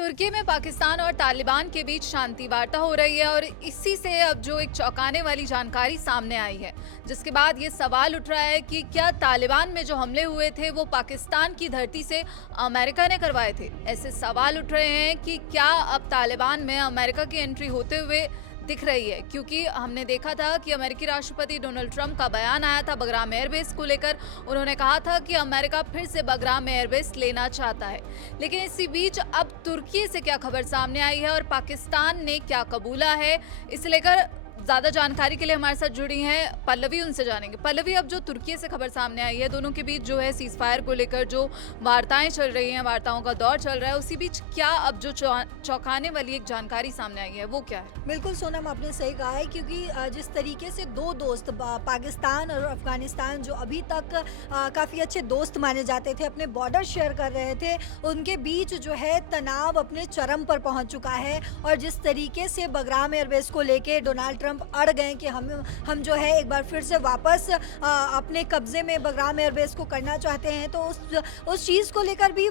तुर्की में पाकिस्तान और तालिबान के बीच शांति वार्ता हो रही है और इसी से अब जो एक चौंकाने वाली जानकारी सामने आई है, जिसके बाद ये सवाल उठ रहा है कि क्या तालिबान में जो हमले हुए थे वो पाकिस्तान की धरती से अमेरिका ने करवाए थे। ऐसे सवाल उठ रहे हैं कि क्या अब तालिबान में अमेरिका की एंट्री होते हुए दिख रही है, क्योंकि हमने देखा था कि अमेरिकी राष्ट्रपति डोनाल्ड ट्रंप का बयान आया था बगराम एयरबेस को लेकर। उन्होंने कहा था कि अमेरिका फिर से बगराम एयरबेस लेना चाहता है। लेकिन इसी बीच अब तुर्की से क्या खबर सामने आई है और पाकिस्तान ने क्या कबूला है, इसे लेकर ज्यादा जानकारी के लिए हमारे साथ जुड़ी हैं पल्लवी। उनसे जानेंगे। पल्लवी, अब जो तुर्की से खबर सामने आई है, दोनों के बीच जो है सीज फायर को लेकर जो वार्ताएं चल रही हैं, वार्ताओं का दौर चल रहा है, उसी बीच क्या अब जो चौंकाने वाली एक जानकारी सामने आई है वो क्या है? बिल्कुल सोनम, आपने सही कहा है क्योंकि जिस तरीके से दो दोस्त पाकिस्तान और अफगानिस्तान जो अभी तक काफ़ी अच्छे दोस्त माने जाते थे, अपने बॉर्डर शेयर कर रहे थे, उनके बीच जो है तनाव अपने चरम पर पहुंच चुका है। और जिस तरीके से बगराम एयरबेस को लेके डोनाल्ड ट्रंप अड़ गए कि हम जो है एक बार फिर से वापस अपने कब्जे में बगराम एयरबेस को करना चाहते हैं, तो उस चीज़ को लेकर भी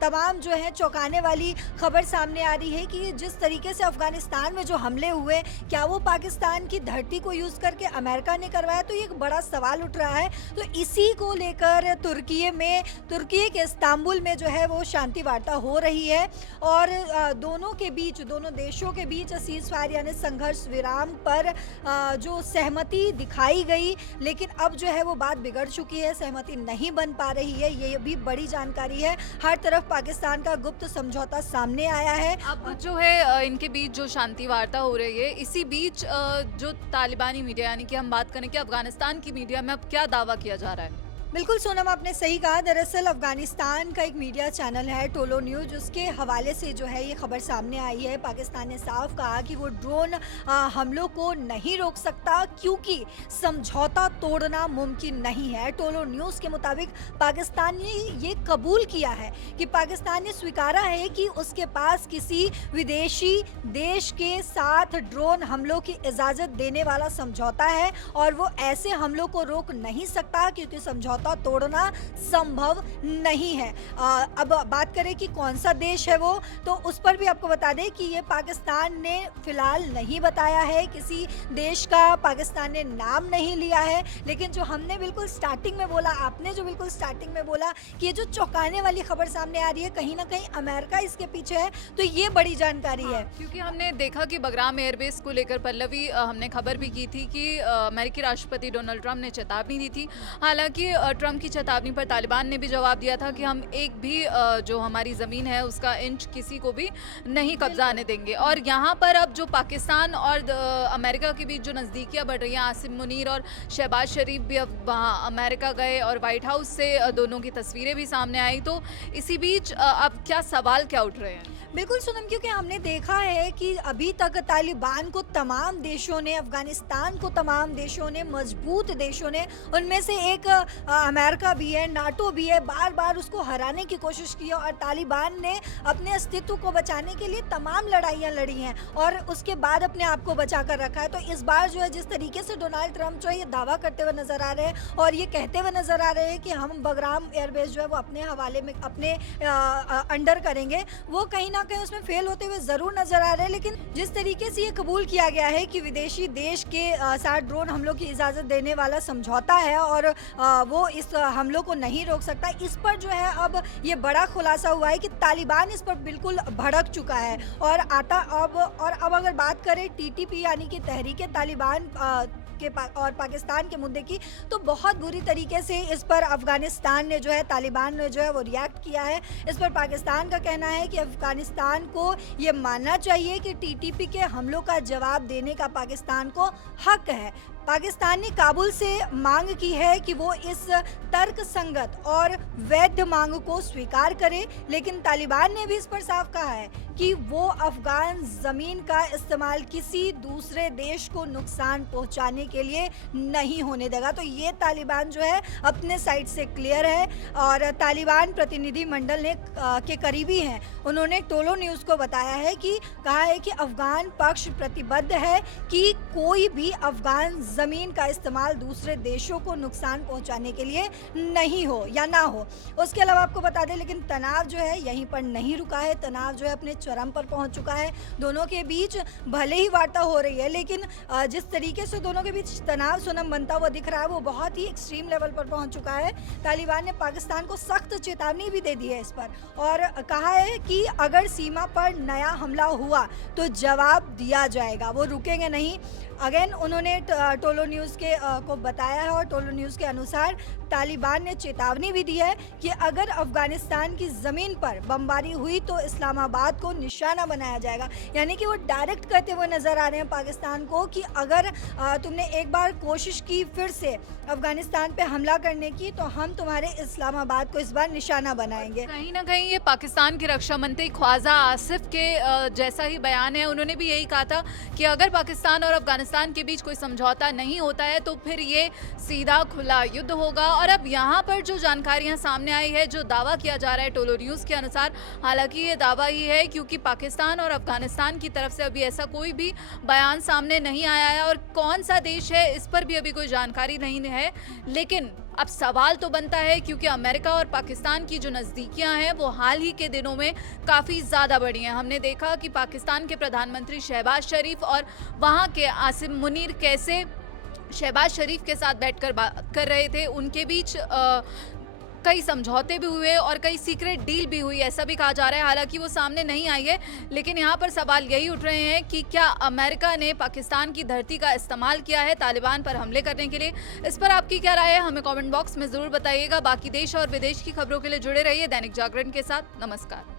तमाम जो है चौंकाने वाली खबर सामने आ रही है कि जिस तरीके से अफगानिस्तान में जो हमले हुए, क्या वो पाकिस्तान की धरती को यूज़ करके अमेरिका ने करवाया, तो ये एक बड़ा सवाल उठ रहा है। तो इसी को लेकर तुर्की के इस्तांबुल में जो है वो शांति वार्ता हो रही है और दोनों देशों के बीच सीज फायर यानी संघर्ष विराम पर जो सहमति दिखाई गई, लेकिन अब जो है वो बात बिगड़ चुकी है, सहमति नहीं बन पा रही है। ये भी बड़ी जानकारी है। हर तरफ पाकिस्तान का गुप्त समझौता सामने आया है। अब जो है इनके बीच जो शांति वार्ता हो रही है, इसी बीच जो तालिबानी मीडिया यानी कि हम बात करें कि अफगानिस्तान की मीडिया में अब क्या दावा किया जा रहा है? बिल्कुल सोनम, आपने सही कहा। दरअसल अफगानिस्तान का एक मीडिया चैनल है टोलो न्यूज़, उसके हवाले से जो है ये खबर सामने आई है। पाकिस्तान ने साफ कहा कि वो ड्रोन हमलों को नहीं रोक सकता क्योंकि समझौता तोड़ना मुमकिन नहीं है। टोलो न्यूज़ के मुताबिक पाकिस्तान ने ये कबूल किया है कि पाकिस्तान ने स्वीकारा है कि उसके पास किसी विदेशी देश के साथ ड्रोन हमलों की इजाज़त देने वाला समझौता है और वो ऐसे हमलों को रोक नहीं सकता क्योंकि समझौता तोड़ना संभव नहीं है। अब बात करें कि कौन सा देश है वो, तो उस पर भी आपको बता दें कि ये पाकिस्तान ने फिलहाल नहीं बताया है, किसी देश का पाकिस्तान ने नाम नहीं लिया है। लेकिन जो हमने बिल्कुल स्टार्टिंग में बोला, आपने जो बिल्कुल स्टार्टिंग में बोला कि ये जो चौंकाने वाली खबर सामने आ रही है, कहीं ना कहीं अमेरिका इसके पीछे है, तो ये बड़ी जानकारी है। क्योंकि हमने देखा कि बगराम एयरबेस को लेकर पल्लवी हमने खबर भी की थी कि अमेरिकी राष्ट्रपति डोनाल्ड ट्रंप ने चेतावनी दी थी। हालांकि ट्रंप की चेतावनी पर तालिबान ने भी जवाब दिया था कि हम एक भी जो हमारी ज़मीन है उसका इंच किसी को भी नहीं कब्जा आने देंगे। और यहाँ पर अब जो पाकिस्तान और अमेरिका के बीच जो नज़दीकियाँ बढ़ रही हैं, आसिम मुनीर और शहबाज शरीफ भी अब वहाँ अमेरिका गए और वाइट हाउस से दोनों की तस्वीरें भी सामने आई। तो इसी बीच अब क्या सवाल क्या उठ रहे हैं? बिल्कुल सोनम, क्योंकि हमने देखा है कि अभी तक तालिबान को तमाम देशों ने, अफगानिस्तान को तमाम देशों ने, मजबूत देशों ने, उनमें से एक अमेरिका भी है, नाटो भी है, बार बार उसको हराने की कोशिश की है और तालिबान ने अपने अस्तित्व को बचाने के लिए तमाम लड़ाइयाँ लड़ी हैं और उसके बाद अपने आप को बचा कर रखा है। तो इस बार जो है जिस तरीके से डोनाल्ड ट्रंप जो है ये दावा करते हुए नजर आ रहे हैं और ये कहते हुए नजर आ रहे हैं कि हम बगराम एयरबेस जो है वो अपने हवाले में, अपने अंडर करेंगे, वो कहीं ना कहीं उसमें फेल होते हुए जरूर नजर आ रहे हैं। लेकिन जिस तरीके से ये कबूल किया गया है कि विदेशी देश के साथ ड्रोन हमलों की इजाजत देने वाला समझौता है और वो इस हमलों को नहीं रोक सकता, इस पर जो है अब ये बड़ा खुलासा हुआ है कि तालिबान इस पर बिल्कुल भड़क चुका है। और अब अगर बात करें टीटीपी यानी कि तहरीके तालिबान और पाकिस्तान के मुद्दे की, तो बहुत बुरी तरीके से इस पर अफगानिस्तान ने जो है, तालिबान ने जो है वो रिएक्ट किया है। इस पर पाकिस्तान का कहना है कि अफगानिस्तान को ये मानना चाहिए कि टीटीपी के हमलों का जवाब देने का पाकिस्तान को हक है। पाकिस्तान ने काबुल से मांग की है कि वो इस तर्क संगत और वैध मांग को स्वीकार करे, लेकिन तालिबान ने भी इस पर साफ कहा है कि वो अफगान ज़मीन का इस्तेमाल किसी दूसरे देश को नुकसान पहुंचाने के लिए नहीं होने देगा। तो ये तालिबान जो है अपने साइड से क्लियर है और तालिबान प्रतिनिधि मंडल ने के करीबी हैं, उन्होंने टोलो न्यूज़ को बताया है कि कहा है कि अफगान पक्ष प्रतिबद्ध है कि कोई भी अफगान ज़मीन का इस्तेमाल दूसरे देशों को नुकसान पहुंचाने के लिए नहीं हो या ना हो। उसके अलावा आपको बता दें, लेकिन तनाव जो है यहीं पर नहीं रुका है, तनाव जो है अपने चरम पर पहुंच चुका है। दोनों के बीच भले ही वार्ता हो रही है, लेकिन जिस तरीके से दोनों के बीच तनाव सुनम बनता हुआ दिख रहा है वो बहुत ही एक्सट्रीम लेवल पर पहुंच चुका है। तालिबान ने पाकिस्तान को सख्त चेतावनी भी दे दी है इस पर, और कहा है कि अगर सीमा पर नया हमला हुआ तो जवाब दिया जाएगा, वो रुकेंगे नहीं। अगेन उन्होंने टोलो न्यूज़ के को बताया है, और टोलो न्यूज़ के अनुसार तालिबान ने चेतावनी भी दी है कि अगर अफगानिस्तान की ज़मीन पर बमबारी हुई तो इस्लामाबाद को निशाना बनाया जाएगा। यानी कि वो डायरेक्ट कहते हुए नज़र आ रहे हैं पाकिस्तान को कि अगर तुमने एक बार कोशिश की फिर से अफगानिस्तान पे हमला करने की, तो हम तुम्हारे इस्लामाबाद को इस बार निशाना बनाएंगे। कहीं ना कहीं ये पाकिस्तान के रक्षा मंत्री ख्वाजा आसिफ के जैसा ही बयान है। उन्होंने भी यही कहा था कि अगर पाकिस्तान और अफगानिस्तान के बीच कोई समझौता नहीं होता है तो फिर ये सीधा खुला युद्ध होगा। और अब यहाँ पर जो जानकारियाँ सामने आई है, जो दावा किया जा रहा है टोलो न्यूज़ के अनुसार, हालांकि ये दावा ही है क्योंकि पाकिस्तान और अफगानिस्तान की तरफ से अभी ऐसा कोई भी बयान सामने नहीं आया है, और कौन सा देश है इस पर भी अभी कोई जानकारी नहीं है। लेकिन अब सवाल तो बनता है क्योंकि अमेरिका और पाकिस्तान की जो नज़दीकियां हैं वो हाल ही के दिनों में काफ़ी ज़्यादा बढ़ी हैं। हमने देखा कि पाकिस्तान के प्रधानमंत्री शहबाज शरीफ और वहां के आसिम मुनीर कैसे शहबाज शरीफ के साथ बैठकर बात कर रहे थे। उनके बीच कई समझौते भी हुए और कई सीक्रेट डील भी हुई, ऐसा भी कहा जा रहा है। हालांकि वो सामने नहीं आई है, लेकिन यहाँ पर सवाल यही उठ रहे हैं कि क्या अमेरिका ने पाकिस्तान की धरती का इस्तेमाल किया है तालिबान पर हमले करने के लिए। इस पर आपकी क्या राय है, हमें कमेंट बॉक्स में ज़रूर बताइएगा। बाकी देश और विदेश की खबरों के लिए जुड़े रहिए दैनिक जागरण के साथ। नमस्कार।